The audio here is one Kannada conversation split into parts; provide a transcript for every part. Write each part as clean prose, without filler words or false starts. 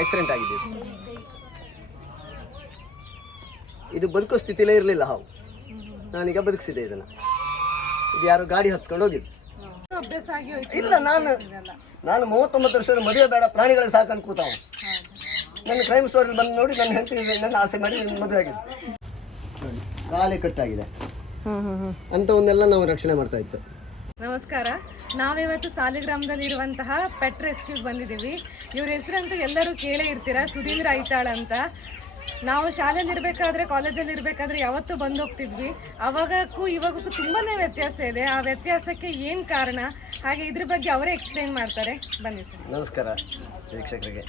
ಆಕ್ಸಿಡೆಂಟ್ ಆಗಿದೆ. ಇದು ಬದುಕೋ ಸ್ಥಿತಿಲೇ ಇರಲಿಲ್ಲ ಹಾವು. ನಾನೀಗ ಬದುಕಿಸಿದೆ ಇದನ್ನು. ಇದು ಯಾರು ಗಾಡಿ ಹಚ್ಕೊಂಡು ಹೋಗಿದ್ದು. ಇಲ್ಲ, ನಾನು 39 ವರ್ಷದ ಮದುವೆ ಬೇಡ ಪ್ರಾಣಿಗಳೇ ಸಾಕಂತ ಕೂತಾವ. ನನ್ನ ಕ್ರೈಮ್ ಸ್ಟೋರಿಯಲ್ಲಿ ಬಂದು ನೋಡಿ ನನ್ನ ಹೆಂಡತಿ ನನ್ನ ಆಸೆ ಮಾಡಿ ಮದುವೆ ಆಗಿದೆ. ಕಾಲೇ ಕಟ್ಟಾಗಿದೆ. ಅಂಥವನ್ನೆಲ್ಲ ನಾವು ರಕ್ಷಣೆ ಮಾಡ್ತಾ ಇತ್ತು. ನಮಸ್ಕಾರ. ನಾವಿವತ್ತು ಸಾಲಿಗ್ರಾಮದಲ್ಲಿರುವಂತಹ ಪೆಟ್ ರೆಸ್ಕ್ಯೂಗೆ ಬಂದಿದ್ದೀವಿ. ಇವ್ರ ಹೆಸರಂತೂ ಎಲ್ಲರೂ ಕೇಳೇ ಇರ್ತೀರ, ಸುಧೀಂದ್ರ ಐತಾಳ್ ಅಂತ. ನಾವು ಶಾಲೆಯಲ್ಲಿ ಇರಬೇಕಾದ್ರೆ, ಕಾಲೇಜಲ್ಲಿ ಇರಬೇಕಾದ್ರೆ ಯಾವತ್ತೂ ಬಂದು ಹೋಗ್ತಿದ್ವಿ. ಅವಾಗಕ್ಕೂ ಇವಾಗಕ್ಕೂ ತುಂಬಾ ವ್ಯತ್ಯಾಸ ಇದೆ. ಆ ವ್ಯತ್ಯಾಸಕ್ಕೆ ಏನು ಕಾರಣ, ಹಾಗೆ ಇದ್ರ ಬಗ್ಗೆ ಅವರೇ ಎಕ್ಸ್ಪ್ಲೇನ್ ಮಾಡ್ತಾರೆ. ಬನ್ನಿ ಸರ್. ನಮಸ್ಕಾರ ವೀಕ್ಷಕರಿಗೆ.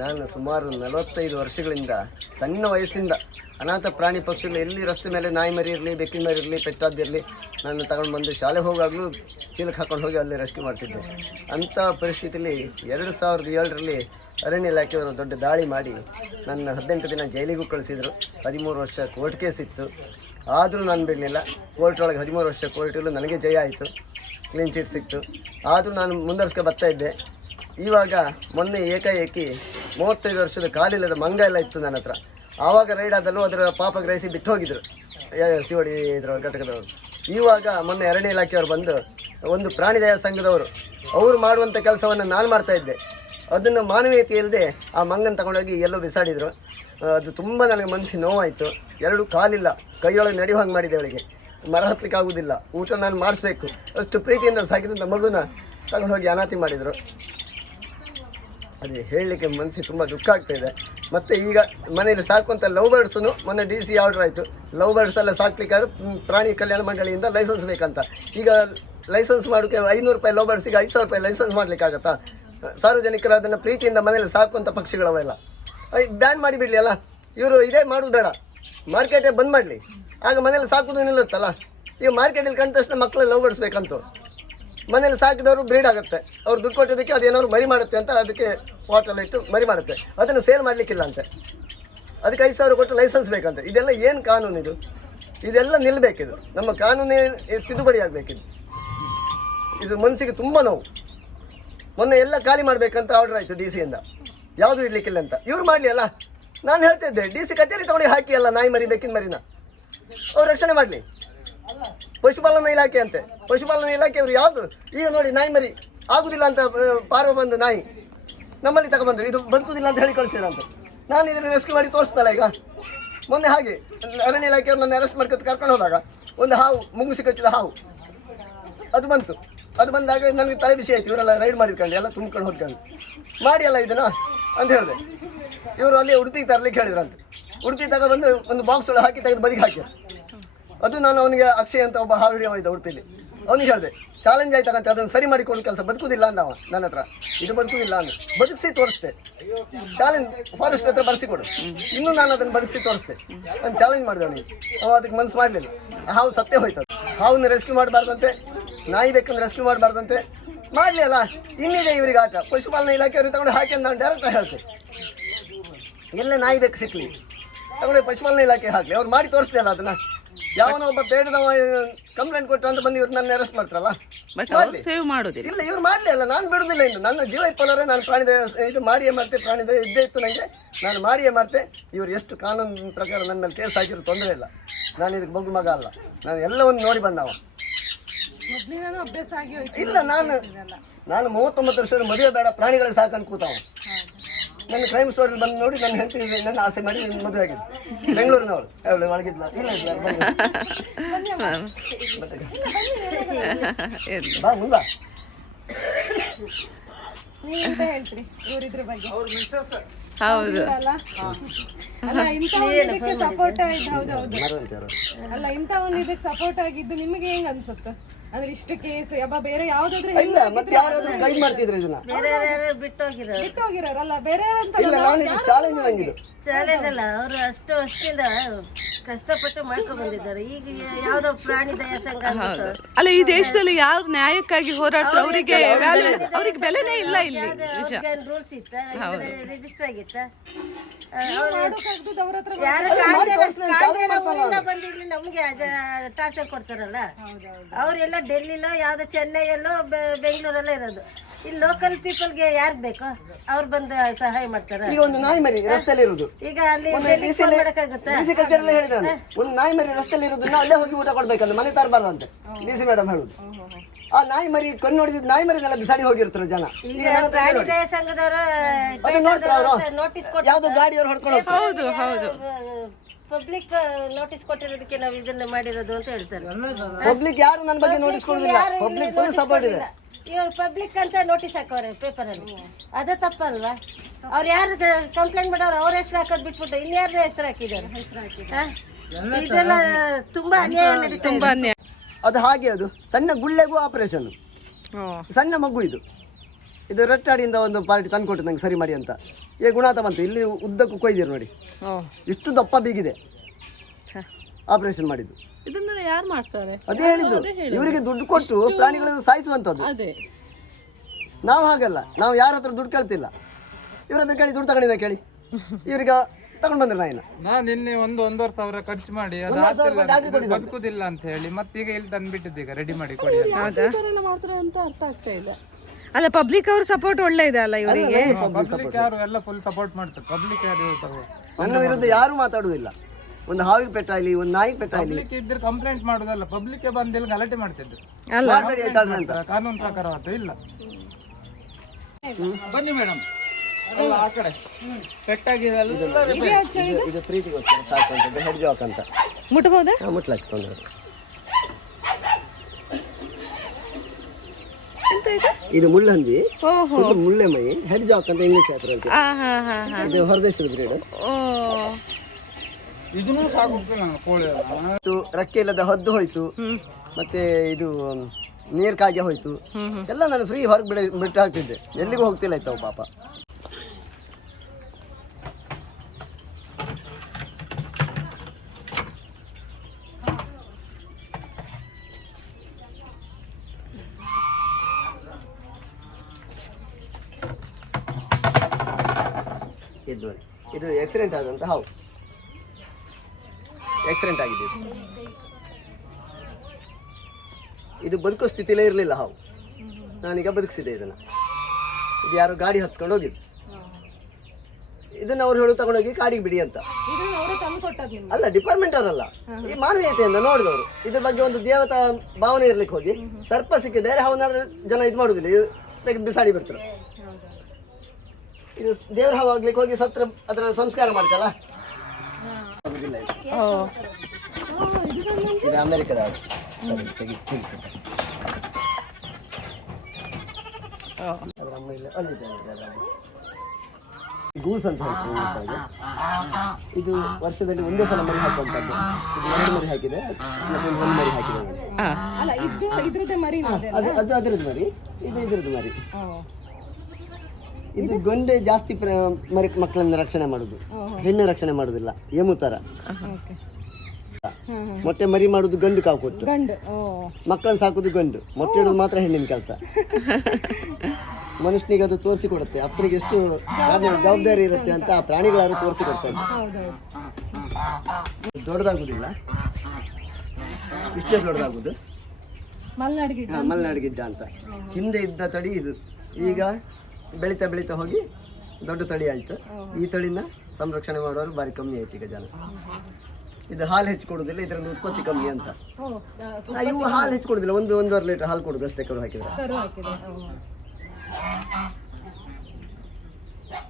ನಾನು ಸುಮಾರು 45 ವರ್ಷಗಳಿಂದ ಸಣ್ಣ ವಯಸ್ಸಿಂದ ಅನಾಥ ಪ್ರಾಣಿ ಪಕ್ಷಿಗಳು ಎಲ್ಲಿ ರಸ್ತೆ ಮೇಲೆ ನಾಯಿ ಮರಿ ಇರಲಿ, ಬೆಕ್ಕಿನ ಮರಿ ಇರಲಿ, ಪೆಟ್ಟಾದಿರಲಿ ನಾನು ತಗೊಂಡು ಬಂದು ಶಾಲೆ ಹೋಗಾಗಲೂ ಚೀಲಕ್ಕೆ ಹಾಕೊಂಡು ಹೋಗಿ ಅಲ್ಲಿ ರೆಸ್ಕ್ಯೂ ಮಾಡ್ತಿದ್ದೆ. ಅಂಥ ಪರಿಸ್ಥಿತಿಯಲ್ಲಿ 2007ರಲ್ಲಿ ಅರಣ್ಯ ಇಲಾಖೆಯವರು ದೊಡ್ಡ ದಾಳಿ ಮಾಡಿ ನನ್ನ 18 ದಿನ ಜೈಲಿಗೂ ಕಳಿಸಿದರು. 13 ವರ್ಷ ಕೋರ್ಟ್ ಕೇಸ್ ಇತ್ತು. ಆದರೂ ನಾನು ಬಿಡಲಿಲ್ಲ. ಕೋರ್ಟ್ ಒಳಗೆ 13 ವರ್ಷ ಕೋರ್ಟಲ್ಲೂ ನನಗೆ ಜಯ ಆಯಿತು, ಕ್ಲೀನ್ ಚೀಟ್ ಸಿಕ್ತು. ಆದರೂ ನಾನು ಮುಂದುವರ್ಸ್ಕೊ ಬರ್ತಾಯಿದ್ದೆ. ಇವಾಗ ಮೊನ್ನೆ ಏಕಾಏಕಿ 35 ವರ್ಷದ ಕಾಲಿಲ್ಲದ ಮಂಗ ಎಲ್ಲ ಇತ್ತು ನನ್ನ ಹತ್ರ. ಆವಾಗ ರೈಡ್ ಆದಲ್ಲೂ ಅದರ ಪಾಪ ಗ್ರಹಿಸಿ ಬಿಟ್ಟು ಹೋಗಿದ್ರು COD ಇದರ ಘಟಕದವರು. ಇವಾಗ ಮೊನ್ನೆ ಅರಣ್ಯ ಇಲಾಖೆಯವರು ಬಂದು ಒಂದು ಪ್ರಾಣಿದಯ ಸಂಘದವರು ಅವರು ಮಾಡುವಂಥ ಕೆಲಸವನ್ನು ನಾನು ಮಾಡ್ತಾಯಿದ್ದೆ. ಅದನ್ನು ಮಾನವೀಯತೆ ಇಲ್ಲದೆ ಆ ಮಂಗನ ತಗೊಂಡೋಗಿ ಎಲ್ಲೋ ಬಿಸಾಡಿದರು. ಅದು ತುಂಬ ನನಗೆ ಮನಸ್ಸಿಗೆ ನೋವಾಯಿತು. 2 ಕಾಲಿಲ್ಲ, ಕೈಯೊಳಗೆ ನಡೆಯುವಂಗೆ ಮಾಡಿದೆ. ಅವಳಿಗೆ ಮರ ಹತ್ತಲಿಕ್ಕೆ ಆಗೋದಿಲ್ಲ. ಊಟ ನಾನು ಮಾಡಿಸ್ಬೇಕು. ಅಷ್ಟು ಪ್ರೀತಿಯಿಂದ ಸಾಕಿದಂಥ ಮಗುನ ತಗೊಂಡೋಗಿ ಅನಾಥಿ ಮಾಡಿದರು. ಅದೇ ಹೇಳಲಿಕ್ಕೆ ಮನಸ್ಸಿಗೆ ತುಂಬ ದುಃಖ ಆಗ್ತಾಯಿದೆ. ಮತ್ತು ಈಗ ಮನೆಯಲ್ಲಿ ಸಾಕುವಂಥ ಲವ್ ಬರ್ಡ್ಸನ್ನು ಮೊನ್ನೆ DC ಆರ್ಡರ್ ಆಯಿತು. ಲವ್ ಬರ್ಡ್ಸ್ ಎಲ್ಲ ಸಾಕ್ಲಿಕ್ಕಾದ್ರೆ ಪ್ರಾಣಿ ಕಲ್ಯಾಣ ಮಂಡಳಿಯಿಂದ ಲೈಸೆನ್ಸ್ ಬೇಕಂತ. ಈಗ ಲೈಸೆನ್ಸ್ ಮಾಡೋಕ್ಕೆ 500 ರೂಪಾಯಿ ಲವ್ ಬರ್ಡ್ಸಿಗೆ 5,000 ರೂಪಾಯಿ ಲೈಸೆನ್ಸ್ ಮಾಡಲಿಕ್ಕಾಗತ್ತಾ? ಸಾರ್ವಜನಿಕರು ಅದನ್ನು ಪ್ರೀತಿಯಿಂದ ಮನೇಲಿ ಸಾಕುವಂಥ ಪಕ್ಷಿಗಳವೆಲ್ಲ ಬ್ಯಾನ್ ಮಾಡಿಬಿಡಲಿ ಅಲ್ಲ. ಇವರು ಇದೇ ಮಾಡೋದು ಬೇಡ, ಮಾರ್ಕೆಟೇ ಬಂದ್ ಮಾಡಲಿ. ಆಗ ಮನೇಲಿ ಸಾಕೋದು ನಿಲ್ಲುತ್ತಲ್ಲ. ಈಗ ಮಾರ್ಕೆಟಲ್ಲಿ ಕಂಡ ತಕ್ಷಣ ಮಕ್ಕಳು ಲವ್ ಬರ್ಡ್ಸ್ ಬೇಕಂತು. ಮನೇಲಿ ಸಾಕಿದವರು ಬ್ರೀಡ್ ಆಗುತ್ತೆ. ಅವ್ರು ದುಡ್ಡು ಕೊಟ್ಟೋದಕ್ಕೆ ಅದೇನಾದ್ರು ಮರಿ ಮಾಡುತ್ತೆ ಅಂತ ಅದಕ್ಕೆ ವಾಟಲ್ಲಿ ಇಟ್ಟು ಮರಿ ಮಾಡುತ್ತೆ. ಅದನ್ನು ಸೇಲ್ ಮಾಡಲಿಕ್ಕಿಲ್ಲ ಅಂತೆ. ಅದಕ್ಕೆ 5,000 ಕೊಟ್ಟು ಲೈಸೆನ್ಸ್ ಬೇಕಂತೆ. ಇದೆಲ್ಲ ಏನು ಕಾನೂನು ಇದು? ಇದೆಲ್ಲ ನಿಲ್ಲಬೇಕಿದು. ನಮ್ಮ ಕಾನೂನೇ ತಿದ್ದುಪಡಿ ಆಗಬೇಕಿದು. ಇದು ಮನಸ್ಸಿಗೆ ತುಂಬ ನೋವು. ಮೊನ್ನೆ ಎಲ್ಲ ಖಾಲಿ ಮಾಡಬೇಕಂತ ಆರ್ಡರ್ ಆಯಿತು DC ಯಾವುದು ಇಡಲಿಕ್ಕಿಲ್ಲ ಅಂತ. ಇವ್ರು ಮಾಡಲಿ ಅಲ್ಲ. ನಾನು ಹೇಳ್ತಿದ್ದೆ DC ಕಚೇರಿ ತೊಗೊಂಡು ಹಾಕಿ ಅಲ್ಲ ನಾಯಿ ಮರಿ ಬೆಕ್ಕಿನ ಮರಿನ ಅವ್ರು ರಕ್ಷಣೆ ಮಾಡಲಿ. ಪಶುಪಾಲನಾ ಇಲಾಖೆ ಅಂತೆ. ಪಶುಪಾಲನಾ ಇಲಾಖೆಯವರು ಯಾವುದು ಈಗ ನೋಡಿ ನಾಯಿ ಮರಿ ಆಗುದಿಲ್ಲ ಅಂತ ಪಾರ್ವ ಬಂದು ನಾಯಿ ನಮ್ಮಲ್ಲಿ ತಗೊಬಂದರು. ಇದು ಬದುಕುದಿಲ್ಲ ಅಂತ ಹೇಳಿ ಕಳಿಸಿದ್ರಂತ. ನಾನು ಇದನ್ನು ರೆಸ್ಕ್ಯೂ ಮಾಡಿ ತೋರಿಸ್ತಲ್ಲ. ಈಗ ಮೊನ್ನೆ ಹಾಗೆ ಅರಣ್ಯ ಇಲಾಖೆಯವರು ನನ್ನ ಅರೆಸ್ಟ್ ಮಾಡ್ಕೊಂಡು ಕರ್ಕೊಂಡು ಹೋದಾಗ ಒಂದು ಹಾವು, ಮುಂಗುಸಿ ಕಚ್ಚಿದ ಹಾವು ಅದು ಬಂತು. ಅದು ಬಂದಾಗ ನನಗೆ ತಲೆ ಬಿಸಿ ಆಯಿತು. ಇವರೆಲ್ಲ ರೈಡ್ ಮಾಡಿದ್ಕೊಂಡು ಎಲ್ಲ ತುಂಬ್ಕೊಂಡು ಹೋದ್ಕೊಂಡು ಮಾಡಿ ಅಲ್ಲ ಇದನ್ನು ಅಂತ ಹೇಳಿದೆ. ಇವರು ಅಲ್ಲಿ ಉಡುಪಿಗೆ ತರಲಿಕ್ಕೆ ಹೇಳಿದ್ರಂತೆ. ಉಡುಪಿ ತಗೊಬಂದು ಒಂದು ಬಾಕ್ಸ್ ಒಳಗೆ ಹಾಕಿ ತೆಗೆದು ಬದಿಗೆ ಹಾಕಿ. ಅದು ನಾನು ಅವನಿಗೆ ಅಕ್ಷಯ್ ಅಂತ ಒಬ್ಬ ಹಾಡು ಹಿಡಿಯವ ಇದ್ದ ಉಡುಪಿಲಿ. ಅವನಿಗೆ ಹೇಳಿದೆ ಚಾಲೆಂಜ್ ಆಯ್ತಕ್ಕಂತೆ ಅದನ್ನು ಸರಿ ಮಾಡಿಕೊಂಡು ಕೆಲಸ. ಬದುಕುದಿಲ್ಲ ಅಂದ ಅವ ನನ್ನ ಹತ್ರ. ಇದು ಬದುಕುದಿಲ್ಲ ಅಂದ ಬದುಕಿಸಿ ತೋರಿಸ್ತೆ. ಚಾಲೆಂಜ್ ಫಾರೆಸ್ಟ್ ಹತ್ರ ಬರೆಸಿಕೊಡು, ಇನ್ನೂ ನಾನು ಅದನ್ನು ಬದುಕಿಸಿ ತೋರಿಸ್ತೆ. ನಾನು ಚಾಲೆಂಜ್ ಮಾಡಿದೆ ಅವನಿಗೆ. ಅವ ಅದಕ್ಕೆ ಮನಸ್ಸು ಮಾಡಲಿಲ್ಲ. ಹಾವು ಸತ್ತೇ ಹೋಯ್ತದೆ. ಹಾವನ್ನು ರೆಸ್ಕ್ಯೂ ಮಾಡಬಾರ್ದಂತೆ, ನಾಯಿ ಬೇಕಂದ್ರೆ ರೆಸ್ಕ್ಯೂ ಮಾಡಬಾರ್ದಂತೆ. ಮಾಡಲಿ ಅಲ್ಲ, ಇನ್ನಿದೆ ಇವರಿಗೆ ಆಟ. ಪಶುಪಾಲನಾ ಇಲಾಖೆಯವ್ರಿಗೆ ತಗೊಂಡು ಹಾಕಿ ಅಂತ ನಾನು ಡೈರೆಕ್ಟ್ ಹೇಳ್ತೆ. ಎಲ್ಲ ನಾಯಿ ಬೇಕು ಸಿಕ್ಕಲಿ ತಗೊಂಡು ಪಶುಪಾಲನಾ ಇಲಾಖೆ ಹಾಕಲಿ. ಅವ್ರು ಮಾಡಿ ತೋರಿಸ್ಲಿಲ್ಲ ಅದನ್ನು. ಯಾವನೋ ಒಬ್ಬ ಬೇಡದವ ಕಂಪ್ಲೇಂಟ್ ಕೊಟ್ಟು ಅಂತ ಬಂದು ಇವ್ರು ನನ್ನ ಅರೆಸ್ಟ್ ಮಾಡ್ತಾರಲ್ಲ. ಸೇವ್ ಮಾಡೋದಿಲ್ಲ. ಇಲ್ಲ, ಇವ್ರು ಮಾಡಲಿ ಅಲ್ಲ. ನಾನು ಬಿಡುದಿಲ್ಲ. ಇನ್ನು ನನ್ನ ಜೀವ ಇಪ್ಪಲ್ಲವರೇ ನಾನು ಪ್ರಾಣಿದ ಇದು ಮಾಡಿಯೇ ಮಾಡ್ತೆ. ಪ್ರಾಣಿದ ಇದ್ದೇ ಇತ್ತು ನನಗೆ, ನಾನು ಮಾಡಿಯೇ ಮಾಡ್ತೆ. ಇವ್ರು ಎಷ್ಟು ಕಾನೂನು ಪ್ರಕಾರ ನನ್ನ ಮೇಲೆ ಕೇಸ್ ಹಾಕಿರೋ ತೊಂದರೆ ಇಲ್ಲ. ನಾನು ಇದಕ್ಕೆ ಬಗ್ಗು ಮಗ ಅಲ್ಲ. ನಾನು ಎಲ್ಲವನ್ನು ನೋಡಿ ಬಂದವ. ಇಲ್ಲ, ನಾನು 39 ವರ್ಷದ ಮದುವೆ ಬೇಡ ಪ್ರಾಣಿಗಳೇ ಸಾಕಂತ ಕೂತಾವ. ನನ್ನ ಕ್ರೈಮ್ ಸ್ಟೋರಿಯಲ್ಲಿ ಬಂದು ನೋಡಿ ನನ್ನ ಹೆಂಡತಿ ನನ್ನ ಆಸೆ ಮಾಡಿ ಮದುವೆ ಆಗಿದೆ. ಬೆಂಗಳೂರಿನವಳು ಅವಳು ಒಳಗಿದ್ಲ. ಇಲ್ಲ ಬಾ ಮುಂದ. ಹೌದು ಅಲ್ಲ, ಇಂಥವನಿಗೆ ಸಪೋರ್ಟ್ ಆಗಿದ್ದು ನಿಮಗೆ ಹೆಂಗ್ ಅನ್ಸುತ್ತೆ? ಅಂದ್ರೆ ಇಷ್ಟು ಕೇಸ್ ಬೇರೆ ಯಾವ್ದಾದ್ರು ಇಲ್ಲ, ಮತ್ತೆ ಯಾರಾದ್ರೂ ಗೈಡ್ ಮಾಡ್ತಿದ್ರು ಇದನ್ನ. ಬಿಟ್ಟೋಗಿರೋರಲ್ಲ ಬೇರೆ ಇಲ್ಲ, ನಾನು ಚಾಲೆಂಜ್ ನಂಗಿದು ಚಾಲೆಂಜ್ ಅಲ್ಲ. ಅವರು ಅಷ್ಟು ವರ್ಷದಿಂದ ಕಷ್ಟಪಟ್ಟು ಮಾಡ್ಕೊಂಡು ಬಂದಿದ್ದಾರೆ. ಈಗ ಯಾವುದೋ ಪ್ರಾಣಿ ದಯಾ ಸಂಘ ಅಂದ್ಬಿಟ್ಟು ಅಲ್ಲ, ಈ ದೇಶದಲ್ಲಿ ಯಾರು ನ್ಯಾಯಕ್ಕಾಗಿ ಹೋರಾಡ್ತಾರೆ ಅವರಿಗೆ ಅವ್ರಿಗೆ ಬೆಲೆನೇ ಇಲ್ಲ ಇಲ್ಲಿ. ನಿಜ. ರೂಲ್ಸ್ ಇತ್ತ, ರಿಜಿಸ್ಟರ್ ಆಗಿತ್ತ, ಅವ್ರ ಹತ್ರ ಯಾರು ಬಂದಿರ್ಲಿ ನಮ್ಗೆ ಟಾರ್ಚರ್ ಕೊಡ್ತಾರಲ್ಲ. ಅವರೆಲ್ಲ ಡೆಲ್ಲಿಲೋ ಯಾವ್ದೋ ಚೆನ್ನೈಯಲ್ಲೋ ಬೆಂಗಳೂರಲ್ಲೋ ಇರೋದು. ಇಲ್ಲಿ ಲೋಕಲ್ ಪೀಪಲ್ಗೆ ಯಾರು ಬೇಕು ಅವ್ರು ಬಂದು ಸಹಾಯ ಮಾಡ್ತಾರ. ಈಗ ಒಂದು ನಾಯಿ ಮರಿ ರಸ್ತೆಯಲ್ಲಿ ಇರುದು, ಈಗ ಅಲ್ಲಿ ಮಾಡಕ್ಕಾಗುತ್ತಾ? ಡಿಸಿ ಕಚೇರಿಯಲ್ಲಿ ಹೇಳಿದ ಒಂದು ನಾಯಿ ಮರಿ ರಸ್ತೆಯಲ್ಲಿ ಇರುದು ಅಲ್ಲೇ ಹೋಗಿ ಊಟ ಕೊಡ್ಬೇಕಂತ ಮನೆ ತರಬಾರ್ದಂತೆ ಡಿಸಿ ಮೇಡಮ್ ಹೇಳುದು. ಆ ನಾಯಿ ಮರಿ ಕಣ್ಣು ನೋಡಿದ್ ನಾಯಿ ಮರಿನೆಲ್ಲ ಬಿಸಾಡಿ ಹೋಗಿರ್ತಾರೆ ಜನ. ಈಗ ಪ್ರಾಣಿ ದಯಾ ಸಂಘದವರು ನೋಟಿಸ್ ಯಾವ್ದು ಗಾಡಿಯವ್ರು ಹೊಡ್ಕೊಂಡು ಹೌದು ಹೌದು. ಪಬ್ಲಿಕ್ ನೋಟಿಸ್ ಕೊಟ್ಟಿರೋದಕ್ಕೆ ನಾವು ಇದನ್ನ ಮಾಡಿರೋದು ಅಂತ ಹೇಳ್ತಾರೆ. ಪಬ್ಲಿಕ್ ಯಾರು ನನ್ನ ಬಗ್ಗೆ ನೋಟಿಸ್ ಕೊಡುದಿಲ್ಲ, ಪಬ್ಲಿಕ್ ಫುಲ್ ಸಪೋರ್ಟ್ ಇದೆ. ಇವ್ರು ಪಬ್ಲಿಕ್ ಅಂತ ನೋಟಿಸ್ ಹಾಕೋರೆ ಪೇಪರ್ ಅಲ್ಲಿ, ಅದೇ ತಪ್ಪಲ್ವಾ? ಅವ್ರು ಯಾರು ಕಂಪ್ಲೇಂಟ್ ಮಾಡೋರು ಅವ್ರ ಹೆಸರು ಹಾಕೋದ್ ಬಿಟ್ಬಿಟ್ಟು ಇನ್ಯಾರ ಹೆಸರು ಹಾಕಿದ್ದಾರೆ? ಇದೆಲ್ಲ ತುಂಬಾ ಅನ್ಯಾಯ ನಡೀತಾ ತುಂಬಾ ಅನ್ಯಾಯ. ಅದು ಹಾಗೆ, ಅದು ಸಣ್ಣ ಗುಳ್ಳೆಗೂ ಆಪರೇಷನ್. ಸಣ್ಣ ಮಗು ಇದು ರಟ್ಟಾಡಿಯಿಂದ ಒಂದು ಪಾರ್ಟಿ ತಂದ್ಕೊಟ್ಟು ನಂಗೆ ಸರಿ ಮಾಡಿ ಅಂತ. ಗುಣಾತ ಬಂತು, ಇಲ್ಲಿ ಉದ್ದಕ್ಕೂ ಕೊಯ್ದಿರು ನೋಡಿ, ಇಷ್ಟು ದಪ್ಪ ಬೀಗಿದೆ ಆಪರೇಷನ್ ಮಾಡಿದ್ದು. ಇದನ್ನ ಯಾರು ಮಾಡ್ತಾರೆ? ಅದೇ ಹೇಳಿದ್ದು, ಇವರಿಗೆ ದುಡ್ಡು ಕೊಟ್ಟು ಪ್ರಾಣಿಗಳನ್ನು ಸಾಯಿಸುವಂಥದ್ದು. ಅದೇ ನಾವು ಹಾಗಲ್ಲ, ನಾವು ಯಾರ ಹತ್ರ ದುಡ್ಡು ಕೇಳ್ತಿಲ್ಲ. ಇವ್ರ ಹತ್ರ ಕೇಳಿ ದುಡ್ಡು ತಗೊಂಡಿದ್ದ ಕೇಳಿ, ಇವ್ರಿಗೆ ತಗೊಂಡು ಬಂದ್ರೆ ನಾಯಿನ ನಾನು ನಿನ್ನೆ 1-1.5 ಸಾವಿರ ಖರ್ಚು ಮಾಡಿ ಬದುಕುದಿಲ್ಲ ಅಂತ ಹೇಳಿ ಮತ್ತೀಗ ಇಲ್ಲಿ ತಂದ್ಬಿಟ್ಟಿದ್ದು, ಈಗ ರೆಡಿ ಮಾಡಿ ಕೊಡಿ ಎಲ್ಲ ಮಾಡ್ತಾರೆ ಅಂತ ಅರ್ಥ ಆಗ್ತಾ ಇಲ್ಲ. ಅಲ್ಲ, ಪಬ್ಲಿಕ್ ಅವ್ರ ಸಪೋರ್ಟ್ ಒಳ್ಳೆ ಇದೆ ಅಲ್ಲ ಇವರಿಗೆ. ಪಬ್ಲಿಕ್ ಯಾರು ಎಲ್ಲ ಫುಲ್ ಸಪೋರ್ಟ್ ಮಾಡ್ತಾರೆ. ಪಬ್ಲಿಕ್ ಯಾರು ಹೇಳ್ತಾರೆ ನನ್ನ ವಿರುದ್ಧ ಯಾರು ಮಾತಾಡುವುದಿಲ್ಲ. ಒಂದು ಹಾವಿಗೆ ಪೆಟ್ಟಾಗಲಿ, ಒಂದು ನಾಯಿ ಪೆಟ್ಟಾಗಲಿ, ಪಬ್ಲಿಕ್ ಇದ್ರೆ ಕಂಪ್ಲೇಂಟ್ ಮಾಡುದಲ್ಲ, ಪಬ್ಲಿಕ್ ಬಂದಿಲ್ಲ ಗಲಾಟೆ ಮಾಡ್ತಿದ್ರು. ಅಲ್ಲ, ಕಾನೂನು ಪ್ರಕಾರವಾದ ಇಲ್ಲ. ಬನ್ನಿ ಮೇಡಮ್, ಆ ಕಡೆ ಪೆಟ್ಟಾಗಿದೆ. ಇದು ಪ್ರೀತಿಗೋಸ್ಕರ ಸಾಕುವಂಥದ್ದು ಹೆಡ್ ಜಾಕ್ ಅಂತ. ಮುಟ್ಬೋದಾ? ಮುಟ್ಲಾಕಿ ತೊಂದರೆ. ಇದು ಮುಳ್ಳಂದಿ, ಮುಳ್ಳೆ ಮೈ, ಹೆಡ್ ಜಾಕ್ ಅಂತ ಇಂಗ್ಲಿಷ್ ಹೆಸರು. ಇದು ಹೊರದೇಶದ ಬ್ರೀಡ್. ಇದನ್ನು ಸಾಕೋಗ್ತಿಲ್ಲ ಕೋಳಿ. ರಕ್ಕೆ ಇಲ್ಲದ ಹದ್ದು ಹೋಯ್ತು, ಮತ್ತೆ ಇದು ನೀರ್ ಕಾಗೆ ಹೋಯ್ತು, ಎಲ್ಲ ನಾನು ಫ್ರೀ ಹೊರಗೆ ಬಿಟ್ಟು ಹಾಕ್ತಿದ್ದೆ, ಎಲ್ಲಿಗೂ ಹೋಗ್ತಿಲ್ಲ ಇತ್ತವು ಪಾಪ. ಇದು ನೋಡಿ, ಇದು ಆಕ್ಸಿಡೆಂಟ್ ಆದಂತ ಹಾವು, ಆಕ್ಸಿಡೆಂಟ್ ಆಗಿದೆ. ಇದು ಬದುಕೋ ಸ್ಥಿತಿಲೇ ಇರಲಿಲ್ಲ ಹಾವು, ನಾನೀಗ ಬದುಕಿಸಿದೆ ಇದನ್ನು. ಇದು ಯಾರು ಗಾಡಿ ಹಚ್ಕೊಂಡು ಹೋಗಿದ್ದು, ಇದನ್ನು ಅವ್ರು ಹೇಳು ತಗೊಂಡೋಗಿ ಕಾಡಿಗೆ ಬಿಡಿ ಅಂತ. ಅಲ್ಲ, ಡಿಪಾರ್ಟ್ಮೆಂಟ್ ಅವರಲ್ಲ, ಈ ಮಾನವೀಯತೆಯಿಂದ ನೋಡಿದವರು. ಇದ್ರ ಬಗ್ಗೆ ಒಂದು ದೇವತಾ ಭಾವನೆ ಇರ್ಲಿಕ್ಕೆ ಹೋಗಿ ಸರ್ಪ ಸಿಕ್ಕಿ ಬೇರೆ ಹಾವನ್ನಾದ್ರೆ ಜನ ಇದು ಮಾಡುದಿಲ್ಲ, ತೆಗೆದು ಬಿಸಾಡಿ ಬಿಡ್ತಾರೆ. ಇದು ದೇವ್ರ ಹಾವು ಆಗ್ಲಿಕ್ಕೆ ಹೋಗಿ ಸತ್ರ ಅದರ ಸಂಸ್ಕಾರ ಮಾಡ್ತಲ್ಲ, ಇದು ಅಮೆರಿಕದ ಗೂಸ್ ಅಂತ ಹೇಳ್ತಾರೆ. ಇದು ವರ್ಷದಲ್ಲಿ ಒಂದೇ ಸಲ ಮರಿ ಹಾಕುವಂಥದ್ದು. ಇದು 2 ಮರಿ ಹಾಕಿದೆ, ಮತ್ತೆ 1 ಮರಿ ಹಾಕಿದೆ. ಅದು ಅದರದ್ದು ಮರಿ, ಇದು ಇದ್ರದ್ದು ಮರಿ. ಇದು ಗೊಂಡೆ ಜಾಸ್ತಿ ಮರಿ ಮಕ್ಕಳನ್ನ ರಕ್ಷಣೆ ಮಾಡುದು, ಹೆಣ್ಣು ರಕ್ಷಣೆ ಮಾಡುದಿಲ್ಲ, ಎಮು ತರ. ಮೊಟ್ಟೆ ಮರಿ ಮಾಡುದು ಗಂಡು ಕಾವು ಕೊಟ್ಟು, ಮಕ್ಕಳನ್ನ ಸಾಕುದು ಗಂಡು, ಮೊಟ್ಟೆ ಇಡುದು ಮಾತ್ರ ಹೆಣ್ಣಿನ ಕೆಲಸ. ಮನುಷ್ಯನಿಗೆ ಅದು ತೋರಿಸಿ ಕೊಡುತ್ತೆ ಅಪ್ಪನಿಗೆ ಎಷ್ಟು ಜವಾಬ್ದಾರಿ ಇರುತ್ತೆ ಅಂತ. ಆ ಪ್ರಾಣಿಗಳಾರು ತೋರಿಸಿ ಕೊಡ್ತಾರೆ. ದೊಡ್ಡದಾಗುದಿಲ್ಲ, ಇಷ್ಟೇ ದೊಡ್ಡದಾಗುದು ಮಲೆನಾಡು ಗಿಡ್ಡ ಅಂತ. ಹಿಂದೆ ಇದ್ದ ತಳಿ ಇದು, ಈಗ ಬೆಳೀತಾ ಬೆಳೀತಾ ಹೋಗಿ ದೊಡ್ಡ ತಳಿ ಆಯ್ತು. ಈ ತಳಿನ ಸಂರಕ್ಷಣೆ ಮಾಡೋರು ಬಾರಿ ಕಮ್ಮಿ ಆಯ್ತು ಈಗ ಜನ. ಇದು ಹಾಲು ಹೆಚ್ಚು ಕೊಡುದಿಲ್ಲ, ಇದರಿಂದ ಉತ್ಪತ್ತಿ ಕಮ್ಮಿ ಅಂತ. ಇವು ಹಾಲು ಹೆಚ್ಚು ಕೊಡುದಿಲ್ಲ, 1-1.5 ಲೀಟರ್ ಹಾಲು ಕೊಡುದು ಅಷ್ಟೇ ಕರು ಹಾಕಿದ್ರೆ.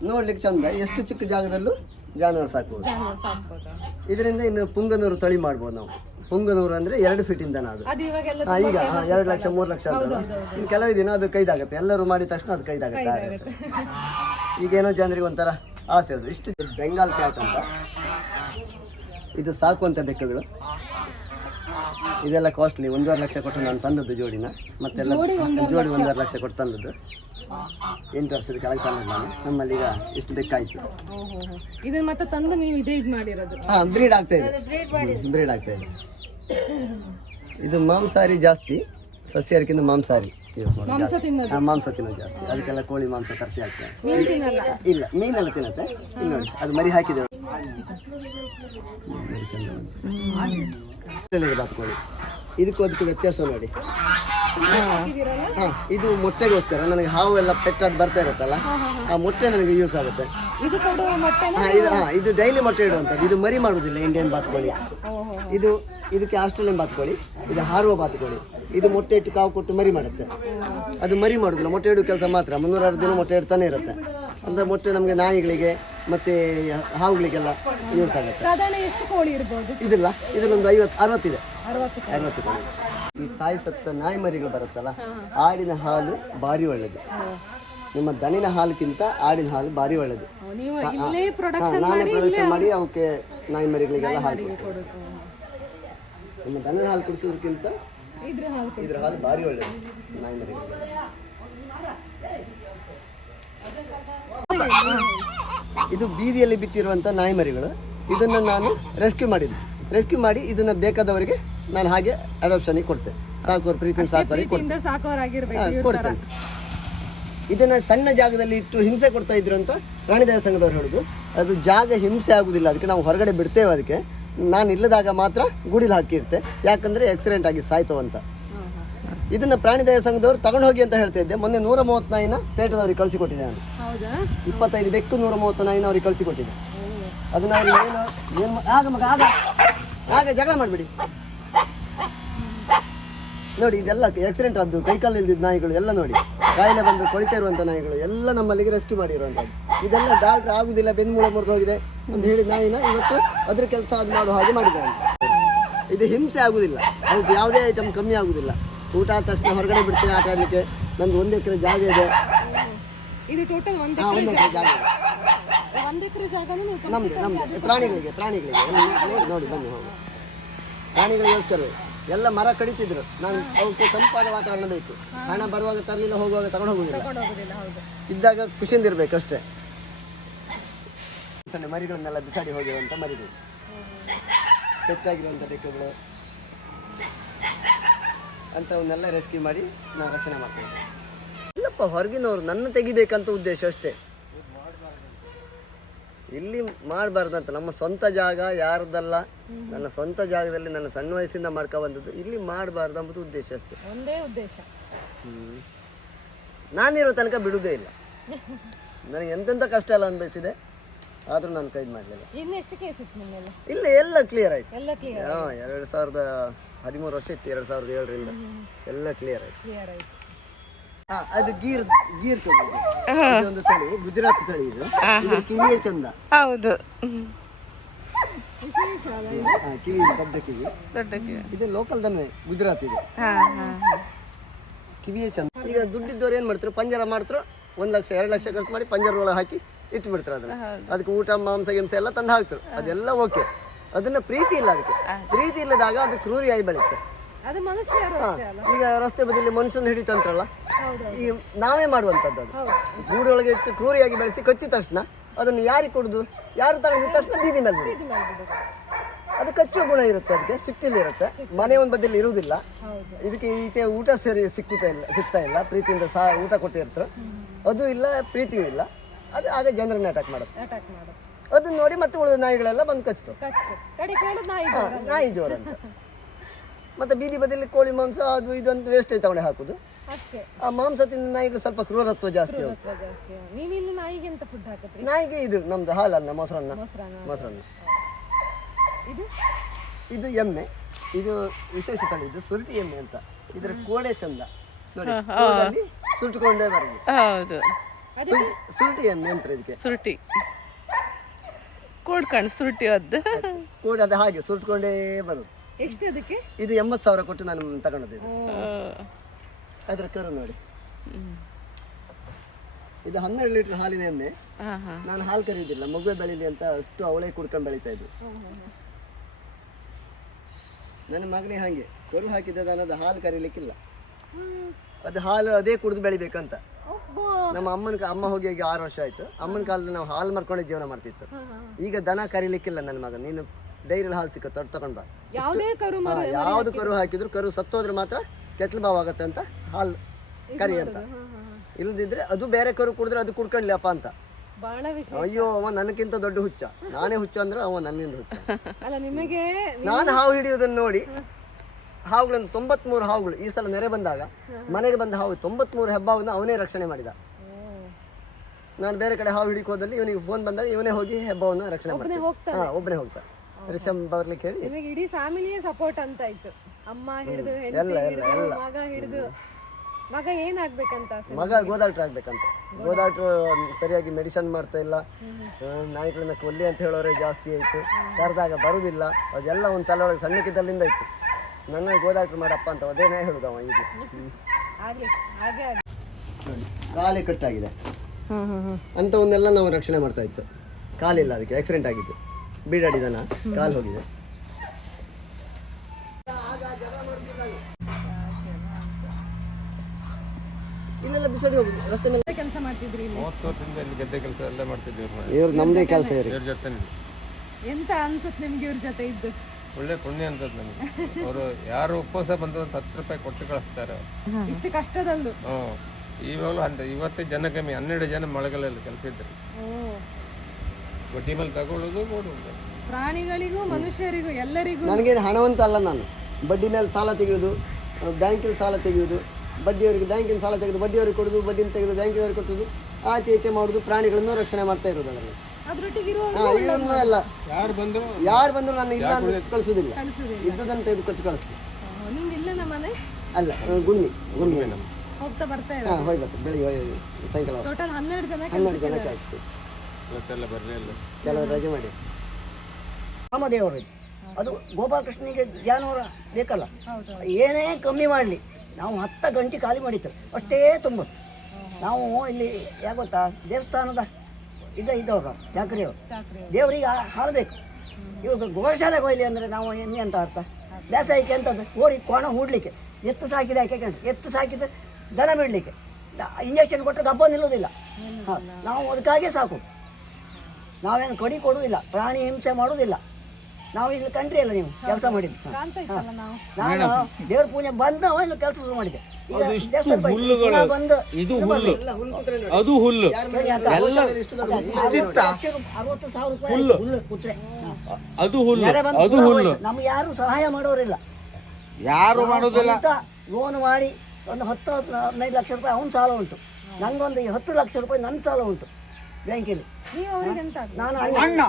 ನೋಡ್ಲಿಕ್ಕೆ ಚಂದ, ಎಷ್ಟು ಚಿಕ್ಕ ಜಾಗದಲ್ಲೂ ಜಾನುವಾರು ಸಾಕಬಹುದು. ಇದರಿಂದ ಇನ್ನು ಪುಂಗನೂರು ತಳಿ ಮಾಡ್ಬೋದು ನಾವು. ಪುಂಗನೂರು ಅಂದ್ರೆ 2 ಫೀಟ್ ಇಂದ ಅದು. ಈಗ 2 ಲಕ್ಷ 3 ಲಕ್ಷ ಅಂತಲ್ಲ. ಇನ್ನು ಕೆಲವು ದಿನ ಅದು ಕೈದಾಗತ್ತೆ, ಎಲ್ಲರೂ ಮಾಡಿದ ತಕ್ಷಣ ಅದು ಕೈದಾಗತ್ತೆ. ಈಗೇನೋ ಜನರಿಗೆ ಒಂಥರ ಆಸೆ ಅದು. ಇಷ್ಟು ಬೆಂಗಾಲ್ ಕ್ಯಾಟ್ ಅಂತ, ಇದು ಸಾಕುವಂತ ಬೆಕ್ಕುಗಳು. ಇದೆಲ್ಲ ಕಾಸ್ಟ್ಲಿ, 1.5 ಲಕ್ಷ ಕೊಟ್ಟು ನಾನು ತಂದದ್ದು ಜೋಡಿನ. ಮತ್ತೆಲ್ಲ ಜೋಡಿ 1.5 ಲಕ್ಷ ಕೊಟ್ಟು ತಂದದ್ದು. 8 ವರ್ಷದ ಕೆಳಗೆ ತಂದದ್ದು ನಾನು. ನಮ್ಮಲ್ಲಿ ಈಗ ಇಷ್ಟು ಬೇಕಾಯ್ತು. ಇದನ್ನ ಮತ್ತೆ ತಂದು ನೀವು ಇದೇ ಇದು ಮಾಡಿರೋದು? ಹಾಂ, ಬ್ರೀಡ್ ಆಗ್ತಾ ಇದೆ, ಬ್ರೀಡ್ ಆಗ್ತಾ ಇದೆ. ಇದು ಮಾಂಸಾಹಾರಿ ಜಾಸ್ತಿ, ಸಸ್ಯಾಹಾರಿಕ್ಕಿಂತ ಮಾಂಸಾಹಾರಿ ಯೂಸ್ ಮಾಡೋದು. ಮಾಂಸ ತಿನ್ನೋದು ಜಾಸ್ತಿ. ಅದಕ್ಕೆಲ್ಲ ಕೋಳಿ ಮಾಂಸ ತರಿಸಿ ಹಾಕ್ತೇವೆ. ಇಲ್ಲ, ಮೀನೆಲ್ಲ ತಿನ್ನತ್ತೆ. ಇಲ್ಲ ನೋಡಿ, ಅದು ಮರಿ ಹಾಕಿದ್ದೇವೆ. ಬಾತುಕೋಳಿ ಇದಕ್ಕೂ ಅದಕ್ಕೂ ವ್ಯತ್ಯಾಸ ನೋಡಿ. ಹಾಂ, ಇದು ಮೊಟ್ಟೆಗೋಸ್ಕರ ನನಗೆ ಹಾವು ಎಲ್ಲ ಪೆಟ್ಟಾಗಿ ಬರ್ತಾ ಇರುತ್ತಲ್ಲ, ಆ ಮೊಟ್ಟೆ ನನಗೆ ಯೂಸ್ ಆಗುತ್ತೆ. ಇದು ಡೈಲಿ ಮೊಟ್ಟೆ ಇಡುವಂಥದ್ದು. ಇದು ಮರಿ ಮಾಡುವುದಿಲ್ಲ ಇಂಡಿಯನ್ ಬಾತುಕೋಳಿ. ಇದಕ್ಕೆ ಆಸ್ಟ್ರೇಲಿಯನ್ ಬಾತುಕೋಳಿ, ಇದು ಹಾರುವ ಬಾತುಕೋಳಿ. ಇದು ಮೊಟ್ಟೆ ಇಟ್ಟು ಕಾವು ಕೊಟ್ಟು ಮರಿ ಮಾಡುತ್ತೆ. ಅದು ಮರಿ ಮಾಡೋದಿಲ್ಲ, ಮೊಟ್ಟೆ ಇಡುವ ಕೆಲಸ ಮಾತ್ರ. 360 ದಿನ ಮೊಟ್ಟೆ ಇಡ್ತಾನೆ ಇರುತ್ತೆ. ಅಂದರೆ ಮೊಟ್ಟೆ ನಮಗೆ ನಾಯಿಗಳಿಗೆ ಮತ್ತು ಹಾವುಗಳಿಗೆಲ್ಲ ಯೂಸ್ ಆಗುತ್ತೆ. ಸಾಧಾರಣ ಎಷ್ಟು ಕೋಳಿ ಇರ್ಬೋದು? ಇದರೊಂದು 60 ಇದೆ. 60 ಕೋಳಿ. ಈ ತಾಯಿ ಸತ್ತ ನಾಯಿ ಮರಿಗಳು ಬರುತ್ತಲ್ಲ, ಆಡಿನ ಹಾಲು ಭಾರಿ ಒಳ್ಳೆಯದು. ನಿಮ್ಮ ದನಿನ ಹಾಲಕ್ಕಿಂತ ಆಡಿನ ಹಾಲು ಭಾರಿ ಒಳ್ಳೆಯದು. ನಾನೇ ಪ್ರೊಡಕ್ಷನ್ ಮಾಡಿ ಅವಕ್ಕೆ ನಾಯಿ ಮರಿಗಳಿಗೆಲ್ಲ ಹಾಲು ಕೊಡ್ತೀನಿ. ನಿಮ್ಮ ದನದ ಹಾಲು ಕುಡಿಸೋದಕ್ಕಿಂತ ಇದ್ರ ಹಾಲು ಭಾರಿ ಒಳ್ಳೆಯದು ನಾಯಿ ಮರಿಗಳಿಗೆ. ಇದು ಬೀದಿಯಲ್ಲಿ ಬಿಟ್ಟಿರುವಂಥ ನಾಯಿ ಮರಿಗಳು. ಇದನ್ನು ನಾನು ರೆಸ್ಕ್ಯೂ ಮಾಡಿ ಇದನ್ನು ಬೇಕಾದವರಿಗೆ ನಾನು ಹಾಗೆ ಅಡಾಪ್ಷನಿಗೆ ಕೊಡ್ತೇನೆ. ಸಾಕೋರು ಪ್ರೀತಿ ಸಾಕೋರಿಗೆ ಕೊಡ್ತೇನೆ. ಇದನ್ನು ಸಣ್ಣ ಜಾಗದಲ್ಲಿ ಇಟ್ಟು ಹಿಂಸೆ ಕೊಡ್ತಾ ಇದ್ರು ಅಂತ ಪ್ರಾಣಿದಯಾ ಸಂಘದವ್ರು ಹೇಳೋದು. ಅದು ಜಾಗ ಹಿಂಸೆ ಆಗೋದಿಲ್ಲ, ಅದಕ್ಕೆ ನಾವು ಹೊರಗಡೆ ಬಿಡ್ತೇವೆ. ಅದಕ್ಕೆ ನಾನು ಇಲ್ಲದಾಗ ಮಾತ್ರ ಗುಡಿಲಿ ಹಾಕಿಡ್ತೆ, ಯಾಕಂದರೆ ಆಕ್ಸಿಡೆಂಟ್ ಆಗಿ ಸಾಯ್ತವಂತ. ಇದನ್ನು ಪ್ರಾಣಿದಯಾ ಸಂಘದವ್ರು ತಗೊಂಡು ಹೋಗಿ ಅಂತ ಹೇಳ್ತಾ ಇದ್ದೆ. ಮೊನ್ನೆ 130 ನಾಯಿನ ಪೇಟದವ್ರಿಗೆ ಕಳಿಸಿಕೊಟ್ಟಿದ್ದೆ ನಾನು. 25 ಬೆಕ್ಕು 130 ನಾಯಿನ ಅವ್ರಿಗೆ ಕಳಿಸಿಕೊಟ್ಟಿದ್ದೆ. ಅದನ್ನ ಅವ್ರು ಆಗ ಜಗಳ ಮಾಡಿಬಿಡಿ ನೋಡಿ. ಇದೆಲ್ಲ ಆಕ್ಸಿಡೆಂಟ್ ಆದ್ದು, ಕೈಕಾಲು ಇಲ್ದಿದ್ದ ನಾಯಿಗಳು ಎಲ್ಲ ನೋಡಿ, ಕಾಯಿಲೆ ಬಂದು ಕೊಳಿತಾ ಇರುವಂಥ ನಾಯಿಗಳು ಎಲ್ಲ ನಮ್ಮಲ್ಲಿಗೆ ರೆಸ್ಕ್ಯೂ ಮಾಡಿರುವಂಥದ್ದು. ಇದೆಲ್ಲ ಡಾಕ್ಟ್ರ್ ಆಗುದಿಲ್ಲ, ಬೆನ್ಮೂಳೆ ಮುರಿದು ಹೋಗಿದೆ ಅಂತ ಹೇಳಿದ ನಾಯಿನ ಇವತ್ತು ಅದ್ರ ಕೆಲಸ ಅದು ಮಾಡೋ ಹಾಗೆ ಮಾಡಿದ್ದಾರೆ. ಇದು ಹಿಂಸೆ ಆಗುದಿಲ್ಲ, ಅದಕ್ಕೆ ಯಾವುದೇ ಐಟಮ್ ಕಮ್ಮಿ ಆಗುದಿಲ್ಲ. ಊಟ ಆದ ತಕ್ಷಣ ಹೊರಗಡೆ ಬಿಡ್ತೇನೆ ಆಟ ಆಡಲಿಕ್ಕೆ. ನಂದು 1 ಎಕರೆ ಜಾಗ ಇದೆ. ಇದು ಟೋಟಲ್ 1 ಎಕರೆ ಜಾಗ ಇದೆ. 1 ಎಕರೆ ಜಾಗನೂ ನಮ್ದು ಪ್ರಾಣಿಗಳಿಗೆ ನೋಡಿ ಬನ್ನಿ ಹೋಗಿ. ಪ್ರಾಣಿಗಳಿಗೋಸ್ಕರ ಎಲ್ಲ ಮರ ಕಡಿತಿದ್ರು. ನಾನು ಅವಕ್ಕೆ ತಂಪಾದ ವಾತಾವರಣ ಬೇಕು. ಹಣ ಬರುವಾಗ ತರಲಿಲ್ಲ, ಹೋಗುವಾಗ ತಗೊಂಡು ಹೋಗುದಿಲ್ಲ. ಇದ್ದಾಗ ಖುಷಿಯಿಂದ ಇರ್ಬೇಕು ಅಷ್ಟೇ. ಸಣ್ಣ ಮರಿಗಳನ್ನೆಲ್ಲ ಬಿಸಾಡಿ ಹೋಗಿರುವಂಥ ಮರಿಗಳು, ಹೆಚ್ಚಾಗಿರುವಂಥ ಬೆಕ್ಕುಗಳು ಅಂಥವನ್ನೆಲ್ಲ ರೆಸ್ಕ್ಯೂ ಮಾಡಿ ನಾವು ರಕ್ಷಣೆ ಮಾಡ್ತೇವೆ. ಇಲ್ಲಪ್ಪ, ಹೊರಗಿನವರು ನನ್ನ ತೆಗಿಬೇಕಂತ ಉದ್ದೇಶ ಅಷ್ಟೇ. ಇಲ್ಲಿ ಮಾಡಬಾರ್ದಂತ. ನಮ್ಮ ಸ್ವಂತ ಜಾಗ ಯಾರ್ದಲ್ಲ, ನನ್ನ ಸ್ವಂತ ಜಾಗದಲ್ಲಿ ನನ್ನ ಸಣ್ಣ ವಯಸ್ಸಿಂದ ಮಾಡ್ಕೊ ಬಂದದ್ದು. ಇಲ್ಲಿ ಮಾಡಬಾರ್ದು ಅಂಬುದು ಉದ್ದೇಶ ಅಷ್ಟೇ, ಒಂದೇ ಉದ್ದೇಶ. ನಾನಿರೋ ತನಕ ಬಿಡುವುದೇ ಇಲ್ಲ. ನನಗೆ ಎಂತೆಂಥ ಕಷ್ಟ ಎಲ್ಲ ಅನುಭವಿಸಿದೆ, ಆದರೂ ನಾನು ಕೈ ಮಾಡಲಿಲ್ಲ. ಇಲ್ಲ, ಎಲ್ಲ ಕ್ಲಿಯರ್ ಆಯ್ತು. 2013 ವರ್ಷ ಇತ್ತು, 2007ರಿಂದ ಎಲ್ಲ ಕ್ಲಿಯರ್ ಆಯ್ತು. ಅದು ಗೀರ್ ತಳಿ, ಒಂದು ತಳಿ ಗುಜರಾತ್ ತಳಿ. ಇದು ಕಿವಿಯೇ ಚಂದ. ಹೌದು, ಕಿವಿ ದೊಡ್ಡ ಕಿವಿ. ಇದು ಲೋಕಲ್ ದನ, ಗುಜರಾತ್ ಇದೆ. ಕಿವಿಯೇ ಚಂದ. ಈಗ ದುಡ್ಡಿದ್ದವ್ರು ಏನ್ ಮಾಡ್ತಾರೆ, ಪಂಜರ ಮಾಡ್ತಾರೆ, 1 ಲಕ್ಷ 2 ಲಕ್ಷ ಖರ್ಚು ಮಾಡಿ ಪಂಜರದೊಳಗೆ ಹಾಕಿ ಇಟ್ಟು ಬಿಡ್ತಾರೆ. ಅದನ್ನ ಅದಕ್ಕೆ ಊಟ ಮಾಂಸ ಗಿಂಸ ಎಲ್ಲ ತಂದು ಹಾಕ್ತಾರೆ. ಅದೆಲ್ಲ ಓಕೆ. ಅದನ್ನ ಪ್ರೀತಿ ಇಲ್ಲ, ಅದಕ್ಕೆ ಪ್ರೀತಿ ಇಲ್ಲದಾಗ ಅದು ಕ್ರೂರಿಯಾಗಿ ಬೆಳೆಯುತ್ತೆ. ಈಗ ರಸ್ತೆ ಬದಿಯಲ್ಲಿ ಮನುಷ್ಯನ ಹಿಡಿತಂತ್ರಲ್ಲ, ಈ ನಾವೇ ಮಾಡುವಂಥದ್ದು. ಅದು ಗೂಡೊಳಗೆ ಇಟ್ಟು ಕ್ರೂರಿಯಾಗಿ ಬೆಳೆಸಿ ಕಚ್ಚಿದ ತಕ್ಷಣ ಅದನ್ನು ಯಾರಿಗೆ ಕೊಡುದು, ಯಾರು ತಗೊಂಡಿದ್ದ ತಕ್ಷಣ ಬೀದಿ ಮೇಲೆ ಅದು ಕಚ್ಚುವ ಗುಣ ಇರುತ್ತೆ, ಅದಕ್ಕೆ ಸಿಕ್ತಿಲ್ಲಿರುತ್ತೆ. ಮನೆ ಒಂದು ಬದಿಯಲ್ಲಿ ಇರುವುದಿಲ್ಲ. ಇದಕ್ಕೆ ಈಚೆ ಊಟ ಸರಿ ಸಿಗ್ತಾ ಇಲ್ಲ. ಪ್ರೀತಿಯಿಂದ ಊಟ ಕೊಟ್ಟಿರ್ತಾರೆ, ಅದು ಇಲ್ಲ, ಪ್ರೀತಿಯೂ ಇಲ್ಲ. ಅದು ಆಗ ಜನರನ್ನ ಅಟ್ಯಾಕ್ ಮಾಡುತ್ತೆ. ಅದನ್ನ ನೋಡಿ ಮತ್ತೆ ಉಳಿದ ನಾಯಿಗಳೆಲ್ಲ ಬಂದು ಕಚ್ತು. ನಾಯಿ ಜೋರ ಅಂತ. ಮತ್ತೆ ಬೀದಿ ಬದಿಯಲ್ಲಿ ಕೋಳಿ ಮಾಂಸ ಅದು ಇದೊಂದು ವೇಸ್ಟೇಜ್ ತಗೊಂಡೆ ಹಾಕುದು. ಆ ಮಾಂಸ ತಿಂದ ನಾಯಿಗಳು ಸ್ವಲ್ಪ ಕ್ರೂರತ್ವ ಜಾಸ್ತಿ. ನಾಯಿಗೆ ಇದು ನಮ್ದು ಹಾಲನ್ನ, ಮೊಸರನ್ನ. ಇದು ಎಮ್ಮೆ. ಇದು ವಿಶೇಷ ತಳಿ. ಇದು ಸುರುಟಿ ಎಮ್ಮೆ ಅಂತ. ಇದರ ಕೋಡೆ ಚಂದ ನೋಡಿ, ಸುರುಟಿಕೊಂಡೇ ಬರೋದು. ಹೌದು, ಸುರುಟಿ ಎಮ್ಮೆ ಅಂತ ಇದಕ್ಕೆ. ಸುರುಟಿ ಕೋಡ್ ಸುರುಟಿ ಕೋಡೆ ಅದು ಹಾಗೆ ಸುರುಟ್ಕೊಂಡೇ ಬರೋದು. ಎಷ್ಟು ಅದಕ್ಕೆ? ಇದು 80,000 ಕೊಟ್ಟು ನಾನು ತಗೊಂಡದ್ದು. ಅದರ ಕರು ನೋಡಿ. ಇದು 12 ಲೀಟರ್ ಹಾಲಿನ ಎಮ್ಮೆ. ನಾನು ಹಾಲು ಕರೆಯುವುದಿಲ್ಲ, ಮಗುವೆ ಬೆಳೀಲಿ ಅಂತ ಅಷ್ಟು ಅವಳೇ ಕುಡ್ಕೊಂಡು ಬೆಳೀತಾ ಇದ್ವು. ನನ್ನ ಮಗನೇ ಹಾಗೆ ಕರು ಹಾಕಿದ ದನದ ಹಾಲು ಕರೀಲಿಕ್ಕಿಲ್ಲ, ಅದು ಹಾಲು ಅದೇ ಕುಡಿದು ಬೆಳಿಬೇಕಂತ. ನಮ್ಮ ಅಮ್ಮ ಹೋಗಿ ಈಗ 6 ವರ್ಷ ಆಯ್ತು. ಅಮ್ಮನ ಕಾಲದಲ್ಲಿ ನಾವು ಹಾಲು ಮಾರ್ಕೊಂಡೆ ಜೀವನ ಮಾಡ್ತಿತ್ತು. ಈಗ ದನ ಕರೀಲಿಕ್ಕಿಲ್ಲ ನನ್ನ ಮಗ. ನೀನು ಡೈರಿಯಲ್ಲಿ ಹಾಲು ಸಿಕ್ಕತ್ತೆ ತಗೊಂಡ್ ಬಾ. ಯಾವ್ದು ಕರು ಹಾಕಿದ್ರು ಕರು ಸತ್ತೋದ್ರೆ ಮಾತ್ರ ಕೆತ್ತಲು ಬಾವ್ ಆಗತ್ತೆ ಅಂತ ಹಾಲು ಕರಿ ಅಂತ. ಇಲ್ದಿದ್ರೆ ಅದು ಬೇರೆ ಕರು ಕುಡಿದ್ರೆ ಅದು ಕುಡ್ಕೊಂಡ್ಲಿ ಅಪ್ಪ ಅಂತ. ಅಯ್ಯೋ ಅವ ನನಗಿಂತ ದೊಡ್ಡ ಹುಚ್ಚ, ನಾನೇ ಹುಚ್ಚ ಅಂದ್ರೆ ಅವ ನನ್ನಿಂದ ಹುಚ್ಚ. ನಾನು ಹಾವು ಹಿಡಿಯೋದನ್ನ ನೋಡಿ ಹಾವುಗಳನ್ನು 93 ಹಾವುಗಳು ಈ ಸಲ ನೆರೆ ಬಂದಾಗ ಮನೆಗೆ ಬಂದ ಹಾವು 93 ಹೆಬ್ಬಾವನ್ನ ಅವನೇ ರಕ್ಷಣೆ ಮಾಡಿದ. ನಾನು ಬೇರೆ ಕಡೆ ಹಾವು ಹಿಡಿಕ್ ಹೋದಲ್ಲಿ ಇವನಿಗೆ ಫೋನ್ ಬಂದಾಗ ಇವನೇ ಹೋಗಿ ಹೆಬ್ಬಾವನ್ನ ರಕ್ಷಣೆ ಮಾಡ್ತಾನೆ. ಒಬ್ಬನೇ ಹೋಗ್ತಾ ರಿಕ್ಷಾ ಬರ್ಲಿಕ್ಕೆ ಹೇಳಿ ಇಡೀ ಫ್ಯಾಮಿಲಿಯೇ ಸಪೋರ್ಟ್ ಅಂತ ಆಯ್ತು. ಅಮ್ಮ ಹಿಡಿದು ಮಗ ಹಿಡಿದು. ಮಗ ಏನಾಗ್ಬೇಕಂತ? ಮಗ ಗೋದಾಟ್ರ್ ಆಗ್ಬೇಕಂತ. ಗೋದಾಟ್ರು ಸರಿಯಾಗಿ ಮೆಡಿಸಿನ್ ಮಾಡ್ತಾ ಇಲ್ಲ, ನಾಯಿಗಳನ್ನ ಕೊಲ್ಲಿ ಅಂತ ಹೇಳೋರೆ ಜಾಸ್ತಿ ಆಯ್ತು, ಕರೆದಾಗ ಬರುವುದಿಲ್ಲ. ಅದೆಲ್ಲ ಒಂದು ತಲೆಯೊಳಗೆ ಸಣ್ಣಕ್ಕಿದ್ದಲ್ಲಿಂದ ಇತ್ತು. ನನ್ನ ಗೋದಾಟ್ರು ಮಾಡಪ್ಪ ಅಂತ ಅದೇನೇ ಹೇಳುದು ಅವ. ಈಗ ಕಾಲೇ ಕಟ್ಟಾಗಿದೆ ಅಂತ ಒಂದೆಲ್ಲ ನಾವು ರಕ್ಷಣೆ ಮಾಡ್ತಾ ಇತ್ತು. ಕಾಲಿಲ್ಲ, ಅದಕ್ಕೆ ಆಕ್ಸಿಡೆಂಟ್ ಆಗಿತ್ತು, ಬೀಡಾಡಿದನ ಕಾಲು ಹೋಗಿದೆ. ಇಲ್ಲೆಲ್ಲ ಬಿಸಾಡಿ ಹೋಗುದು ರಸ್ತೆ ಮೇಲೆ. ಕೆಲಸ ಮಾಡ್ತಿದ್ರಿ? 30 ವರ್ಷದಿಂದ ಇಲ್ಲಿ ಗದ್ದೆ ಕೆಲಸ ಎಲ್ಲ ಮಾಡ್ತಿದ್ವಿ. ಇವ್ರು ನಮ್ದೇ ಕೆಲಸ ಇವ್ರ ಜೊತೆ ಎಂತ ಅನ್ಸುತ್ತೆ ನಿಮ್ಗೆ ಇವ್ರ ಜೊತೆ ಇದ್ದು? ಒಳ್ಳೆ ಪುಣ್ಯ ಅಂತದ್ ನಮ್ಗೆ. ಅವರು ಯಾರು ಉಪವಾಸ ಬಂದ್ರು 10 ರೂಪಾಯಿ ಕೊಟ್ಟು ಕಳಿಸ್ತಾರೆ. ಇಷ್ಟು ಕಷ್ಟದಲ್ಲೂ ಇವಾಗಲೂ ಅಂತ ಇವತ್ತೇ ಜನ ಕಮ್ಮಿ, 12 ಜನ ಮಳೆಗಾಲಲ್ಲಿ ಕೆಲಸ ಇದ್ದಾರೆ. ಬಡ್ಡಿ ಮೇಲೆ ತಗೊಳ್ಳೋದು ಕೊಡುವುದು. ಪ್ರಾಣಿಗಳಿಗೂ ಮನುಷ್ಯರಿಗೂ ಎಲ್ಲರಿಗೂ. ನನಗೆ ಹಣವಂತ ಅಲ್ಲ, ನಾನು ಬಡ್ಡಿ ಮೇಲೆ ಸಾಲ ತೆಗೆಯೋದು, ಬ್ಯಾಂಕಿನ ಸಾಲ ತೆಗೆಯೋದು, ಬಡ್ಡಿಯವರಿಗೆ ಬ್ಯಾಂಕಿನ ಸಾಲ ತೆಗೆದು ಬಡ್ಡಿಯವರಿಗೆ ಕೊಡೋದು, ಬಡ್ಡಿನ ತೆಗೆದು ಬ್ಯಾಂಕಿನವ್ರಿಗೆ ಕೊಟ್ಟೋದು, ಆಚೆ ಈಚೆ ಮಾಡೋದು, ಪ್ರಾಣಿಗಳನ್ನು ರಕ್ಷಣೆ ಮಾಡ್ತಾ ಇರೋದು ಅದರಲ್ಲಿ. ಇದನ್ನು ಎಲ್ಲ ಯಾರು ಬಂದ್ರು ನಾನು ಇಲ್ಲ ಅಂತ ಕಳಿಸೋದಿಲ್ಲ, ಇದ್ದದನ್ನು ತೆಗೆದು ಕೊಟ್ಟು ಕಳಿಸ್ತೀನಿ. ಅಲ್ಲ ಗುಣ್ಣಿ ನಮ್ಮ ಹೋಗ್ತಾ ಬರ್ತಾ ಹೋಗಿ ಬರ್ತದೆ ಬೆಳಿಗ್ಗೆ ಸಾಯಂಕಾಲ 12 ಜನ ಕಳಿಸ್ತೀವಿ. ಕೆಲವರು ರಜೆ ಮಾಡಿ. ರಾಮದೇವರು ಅದು ಗೋಪಾಲಕೃಷ್ಣನಿಗೆ ಜಾನುವಾರು ಬೇಕಲ್ಲ, ಏನೇ ಕಮ್ಮಿ ಮಾಡಲಿ ನಾವು 10 ಗಂಟೆ ಖಾಲಿ ಮಾಡಿತ್ತು ಅಷ್ಟೇ ತುಂಬುತ್ತೆ. ನಾವು ಇಲ್ಲಿ ಯಾಕೆ ಗೊತ್ತಾ, ದೇವಸ್ಥಾನದ ಇದ್ದವ್ರು ಚಾಕ್ರಿಯವರು, ದೇವರಿಗೆ ಹಾಲು ಬೇಕು. ಇವಾಗ ಗೋಶಾಲೆಗೆ ಹೋಯ್ಲಿ ಅಂದರೆ ನಾವು ಎಣ್ಣೆ ಅಂತ ಅರ್ಥ. ಬೇಸಾಯಕ್ಕೆ ಅಂತದ್ದು ಓರಿ ಕೋಣ ಹೂಡಲಿಕ್ಕೆ, ಎತ್ತು ಸಾಕಿದೆ ಯಾಕೆ ಎತ್ತು ಸಾಕಿದ್ರೆ ದನ ಬಿಡಲಿಕ್ಕೆ, ಇಂಜೆಕ್ಷನ್ ಕೊಟ್ಟರೆ ಗಬ್ಬ ನಿಲ್ಲೋದಿಲ್ಲ. ಹಾಂ, ನಾವು ಅದಕ್ಕಾಗೆ ಸಾಕು. ನಾವೇನು ಕಡಿ ಕೊಡುವುದಿಲ್ಲ, ಪ್ರಾಣಿ ಹಿಂಸೆ ಮಾಡೋದಿಲ್ಲ. ನಾವು ಇಲ್ಲಿ ಕಂಡ್ರಿ ಅಲ್ಲ ನೀವು ಕೆಲಸ ಮಾಡಿದ್ದು. ನಾನು ದೇವ್ರ ಪೂಜೆ ಬಂದು ಇಲ್ಲಿ ಕೆಲಸ ಶುರು ಮಾಡಿದ್ದೆ. ಈಗ ಬಂದು ಇದು ಹುಲ್ಲು, ಅದು ಹುಲ್ಲು, 60,000 ರೂಪಾಯಿ ಹುಲ್ಲು ಕುತ್ರೆ. ಅದು ಹುಲ್ಲು, ಅದು ಹುಲ್ಲು. ನಮ್ಗೆ ಯಾರು ಸಹಾಯ ಮಾಡೋರಿಲ್ಲ, ಯಾರು ಮಾಡೋದಿಲ್ಲ. ಲೋನ್ ಮಾಡಿ ಒಂದು 10-15 ಲಕ್ಷ ರೂಪಾಯಿ ಅವನ ಸಾಲ ಉಂಟು, ನಂಗೊಂದು 10 ಲಕ್ಷ ರೂಪಾಯಿ ನನ್ನ ಸಾಲ ಉಂಟು ಬ್ಯಾಂಕಲ್ಲಿ. ನಾನು ಅಣ್ಣ,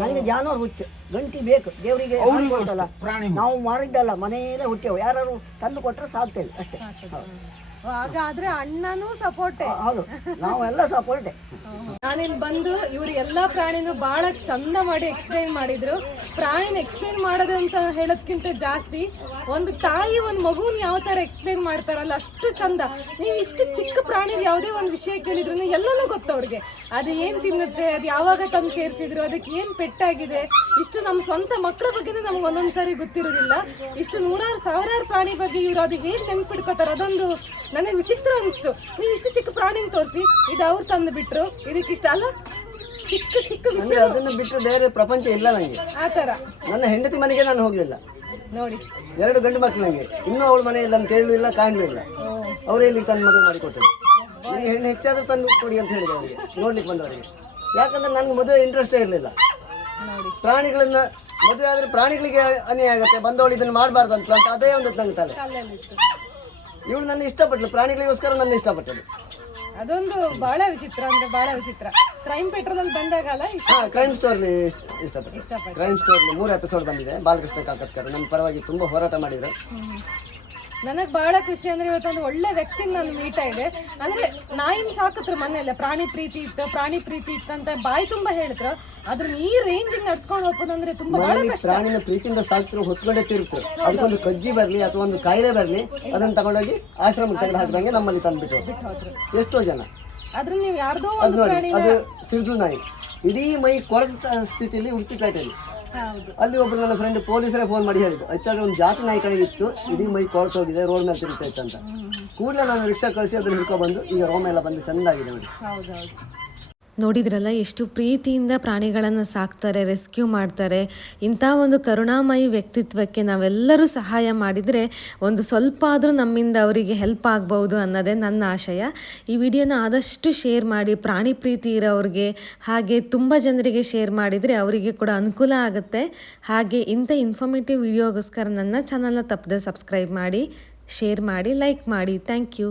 ನನಗೆ ಜಾನುವಾರು ಹುಚ್ಚು, ಗಂಟಿ ಬೇಕು ದೇವರಿಗೆ ಕೊಡ್ತಲ್ಲ. ನಾವು ಮಾರಿದ್ದಲ್ಲ, ಮನೆಯಲ್ಲೇ ಹುಟ್ಟೆವು, ಯಾರು ತಂದು ಕೊಟ್ಟರೆ ಸಾಕ್ತೇವೆ ಅಷ್ಟೇ. ಹಾಗಾದ್ರೆ ಅಣ್ಣನೂ ಸಪೋರ್ಟೆ. ಹೌದು, ನಾವೆಲ್ಲ ಸಪೋರ್ಟೆ. ನಾನಿಲ್ಲಿ ಬಂದು ಇವ್ರು ಎಲ್ಲಾ ಪ್ರಾಣಿನೂ ಬಹಳ ಚಂದ ಮಾಡಿ ಎಕ್ಸ್ಪ್ಲೈನ್ ಮಾಡಿದ್ರು. ಪ್ರಾಣಿನ ಎಕ್ಸ್ಪ್ಲೈನ್ ಮಾಡೋದು ಅಂತ ಹೇಳೋದ್ಕಿಂತ ಜಾಸ್ತಿ ಒಂದು ತಾಯಿ ಒಂದು ಮಗುನ ಯಾವ ತರ ಎಕ್ಸ್ಪ್ಲೈನ್ ಮಾಡ್ತಾರಲ್ಲ ಅಷ್ಟು ಚಂದ. ನೀವು ಇಷ್ಟು ಚಿಕ್ಕ ಪ್ರಾಣಿಗೆ ಯಾವುದೇ ಒಂದು ವಿಷಯ ಕೇಳಿದ್ರು ಎಲ್ಲನೂ ಗೊತ್ತು ಅವ್ರಿಗೆ. ಅದು ಏನ್ ತಿನ್ನುತ್ತೆ, ಅದು ಯಾವಾಗ ತಂದು ಸೇರಿಸಿದ್ರು, ಅದಕ್ಕೆ ಏನ್ ಪೆಟ್ಟಾಗಿದೆ, ಇಷ್ಟು ನಮ್ಮ ಸ್ವಂತ ಮಕ್ಕಳ ಬಗ್ಗೆ ನಮ್ಗೆ ಒಂದೊಂದ್ಸಾರಿ ಗೊತ್ತಿರೋದಿಲ್ಲ. ಇಷ್ಟು 100,000 ಪ್ರಾಣಿ ಬಗ್ಗೆ ಇವ್ರು ಅದು ಹೇಗೆ ನೆನ್ಪಿಡ್ಕೋತಾರೆ, ಅದೊಂದು ನನಗೆ ವಿಚಿತ್ರ ಅನಿಸ್ತು. ನೀವು ಇಷ್ಟು ಚಿಕ್ಕ ಪ್ರಾಣಿನ ತೋರಿಸಿ ಇದು ಅವ್ರು ತಂದು ಬಿಟ್ರು, ಇದಕ್ಕಿಷ್ಟ ಅಲ್ಲ ಚಿಕ್ಕ ಚಿಕ್ಕ ವಿಷಯ. ಅದನ್ನು ಬಿಟ್ಟರೆ ಬೇರೆ ಪ್ರಪಂಚ ಇಲ್ಲ ನನಗೆ. ಆ ತರ ನನ್ನ ಹೆಂಡತಿ ಮನೆಗೆ ನಾನು ಹೋಗ್ಲಿಲ್ಲ ನೋಡಿ, 2 ಗಂಡು ಮಕ್ಕಳು ನನಗೆ, ಇನ್ನೂ ಅವಳ ಮನೆಯಲ್ಲಿ ನಾನು ಕೇಳಲಿಲ್ಲ, ಕಾಣಲಿಲ್ಲ. ಅವರೇ ಇಲ್ಲಿ ತಂದು ಮದುವೆ ಮಾಡಿ ಕೊಟ್ಟರು. ನಿಮಗೆ ಹೆಣ್ಣು ಹೆಚ್ಚಾದ್ರೂ ತಂದು ಕೊಡಿ ಅಂತ ಹೇಳಿದೆ ಅವರಿಗೆ, ನೋಡ್ಲಿಕ್ಕೆ ಬಂದವರಿಗೆ. ಯಾಕಂದ್ರೆ ನನಗೆ ಮದುವೆ ಇಂಟ್ರೆಸ್ಟೇ ಇರಲಿಲ್ಲ. ಪ್ರಾಣಿಗಳನ್ನ ಮದುವೆ ಆದ್ರೆ ಪ್ರಾಣಿಗಳಿಗೆ ಅನ್ಯಾಯ ಆಗುತ್ತೆ, ಬಂದವಳು ಇದನ್ನು ಮಾಡಬಾರ್ದು ಅಂತ ಅದೇ ಒಂದು ನಂಗೆ ತಲೆ. ಇವಳು ನನ್ನ ಇಷ್ಟಪಟ್ಟಳು, ಪ್ರಾಣಿಗಳಿಗೋಸ್ಕರ ನನ್ನ ಇಷ್ಟಪಟ್ಟಳು. ಅದೊಂದು ಬಹಳ ವಿಚಿತ್ರ, ಅಂದ್ರೆ ಬಹಳ ವಿಚಿತ್ರ. ಕ್ರೈಮ್ ಪೆಟ್ರೋಲ್ ಅಲ್ಲಿ ಬಂದಾಗಲ್ಲ ಕ್ರೈಮ್ ಸ್ಟೋರ್ಲಿ ಇಷ್ಟಪಟ್ಟೆ. ಕ್ರೈಮ್ ಸ್ಟೋರ್ಲಿ 3 ಎಪಿಸೋಡ್ ಬಂದಿದೆ. ಬಾಲಕೃಷ್ಣ ಕಾಕತ್ಕರ್ ನಮ್ಮ ಪರವಾಗಿ ತುಂಬಾ ಹೋರಾಟ ಮಾಡಿದ್ರು. ನನಗೆ ಬಹಳ ಖುಷಿ ಅಂದ್ರೆ ಇವತ್ತೊಂದು ಒಳ್ಳೆ ವ್ಯಕ್ತಿನ ನಾನು ಮೀಟ ಇದೆ. ಅಂದ್ರೆ ನಾಯಿನ ಸಾಕತ್ರ ಮನೆಯಲ್ಲ, ಪ್ರಾಣಿ ಪ್ರೀತಿ ಇತ್ತು ಅಂತ ಬಾಯಿ ತುಂಬಾ ಹೇಳಿದ್ರು. ಅದ್ರ ಈ ರೇಂಜ್ ನಡ್ಸ್ಕೊಂಡು ಹೋಗೋದಂದ್ರೆ ತುಂಬಾ ಪ್ರಾಣಿನ ಪ್ರೀತಿಯಿಂದ ಸಾಕ್ತಿರು, ಹೊತ್ಕೊಂಡೇ ತಿರುಗ್ತಾರೆ. ಅದಕ್ಕೊಂದು ಕಜ್ಜಿ ಬರ್ಲಿ ಅಥವಾ ಒಂದು ಕಾಯಿಲೆ ಬರ್ಲಿ, ಅದನ್ನ ತಗೊಂಡೋಗಿ ಆಶ್ರಮಕ್ಕೆ ತೆಗೆದು ಹಾಕಿದಂಗೆ ನಮ್ಮಲ್ಲಿ ತಂದ್ಬಿಟ್ಟು ಎಷ್ಟೋ ಜನ. ಅದ್ರ ನೀವು ಯಾರ್ದೋ ಅದು ನೋಡಿ, ಅದು ಸಿಡ್ಲು ನಾಯಿ ಇಡೀ ಮೈ ಕೊಳೆದ ಸ್ಥಿತಿಯಲ್ಲಿ ಉಡುಪಿಪೇಟೆಯಲ್ಲಿ ಅಲ್ಲಿ ಒಬ್ರು ನನ್ನ ಫ್ರೆಂಡ್ ಪೊಲೀಸರೇ ಫೋನ್ ಮಾಡಿ ಹೇಳಿದ್ದು ಐತಾದ್ರೆ ಒಂದು ಜಾತಿ ನಾಯಿ ಕಡೆ ಇತ್ತು, ಇಡೀ ಮೈ ಕೊಳ್ತೋಗಿದೆ, ರೋಡ್ ಮೇಲೆ ತಿರುಗ್ತೈತೆ ಅಂತ. ಕೂಡಲೇ ನಾನು ರಿಕ್ಷಾ ಕಳಿಸಿ ಅದನ್ನು ಹಿಡ್ಕೊಬಂದು ಈಗ ರೋಮ ಎಲ್ಲ ಬಂದು ಚೆಂದಾಗಿದೆ ನೋಡಿ. ನೋಡಿದ್ರಲ್ಲ ಎಷ್ಟು ಪ್ರೀತಿಯಿಂದ ಪ್ರಾಣಿಗಳನ್ನು ಸಾಕ್ತಾರೆ, ರೆಸ್ಕ್ಯೂ ಮಾಡ್ತಾರೆ. ಇಂಥ ಒಂದು ಕರುಣಾಮಯಿ ವ್ಯಕ್ತಿತ್ವಕ್ಕೆ ನಾವೆಲ್ಲರೂ ಸಹಾಯ ಮಾಡಿದರೆ ಒಂದು ಸ್ವಲ್ಪ ಆದರೂ ನಮ್ಮಿಂದ ಅವರಿಗೆ ಹೆಲ್ಪ್ ಆಗ್ಬೋದು ಅನ್ನೋದೇ ನನ್ನ ಆಶಯ. ಈ ವಿಡಿಯೋನ ಆದಷ್ಟು ಶೇರ್ ಮಾಡಿ, ಪ್ರಾಣಿ ಪ್ರೀತಿ ಇರೋರಿಗೆ ಹಾಗೆ ತುಂಬ ಜನರಿಗೆ ಶೇರ್ ಮಾಡಿದರೆ ಅವರಿಗೆ ಕೂಡ ಅನುಕೂಲ ಆಗುತ್ತೆ. ಹಾಗೆ ಇಂಥ ಇನ್ಫಾರ್ಮೇಟಿವ್ ವಿಡಿಯೋಗೋಸ್ಕರ ನನ್ನ ಚಾನಲ್ನ ತಪ್ಪದೆ ಸಬ್ಸ್ಕ್ರೈಬ್ ಮಾಡಿ, ಶೇರ್ ಮಾಡಿ, ಲೈಕ್ ಮಾಡಿ. Thank you.